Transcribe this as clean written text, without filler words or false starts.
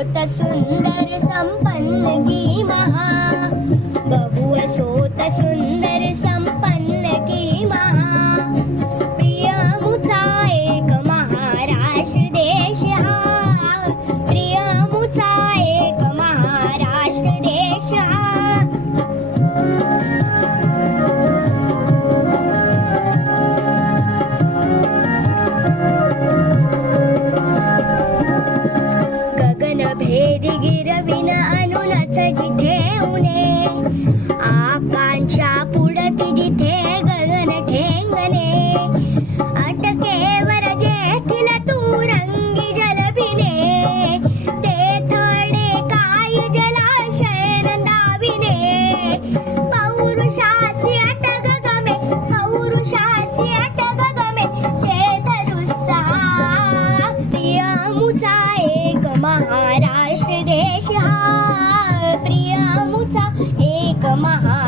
असोत सुंदर संपन्न की महा, बहु असोत सुंदर संपन्न की महा, प्रिय मुचा एक महाराष्ट्र देश हा, प्रिय मुचा एक महाराष्ट्र देश हा. भेदी गिरविन अनुनच जिथे उणे, आकांक्षा पुढती जिथे गगन ठेंगणे, अटकेवर जेथील तुरंगी जलभिने, तेथळे काय जलाशय नंदाविने, पौरुषासी अटग गमे, पौरुषासी अटग गमे, चेतनुत्साहा, प्रिय मुचा एक महाराष्ट्र देश हा, प्रिय मुचा एक महा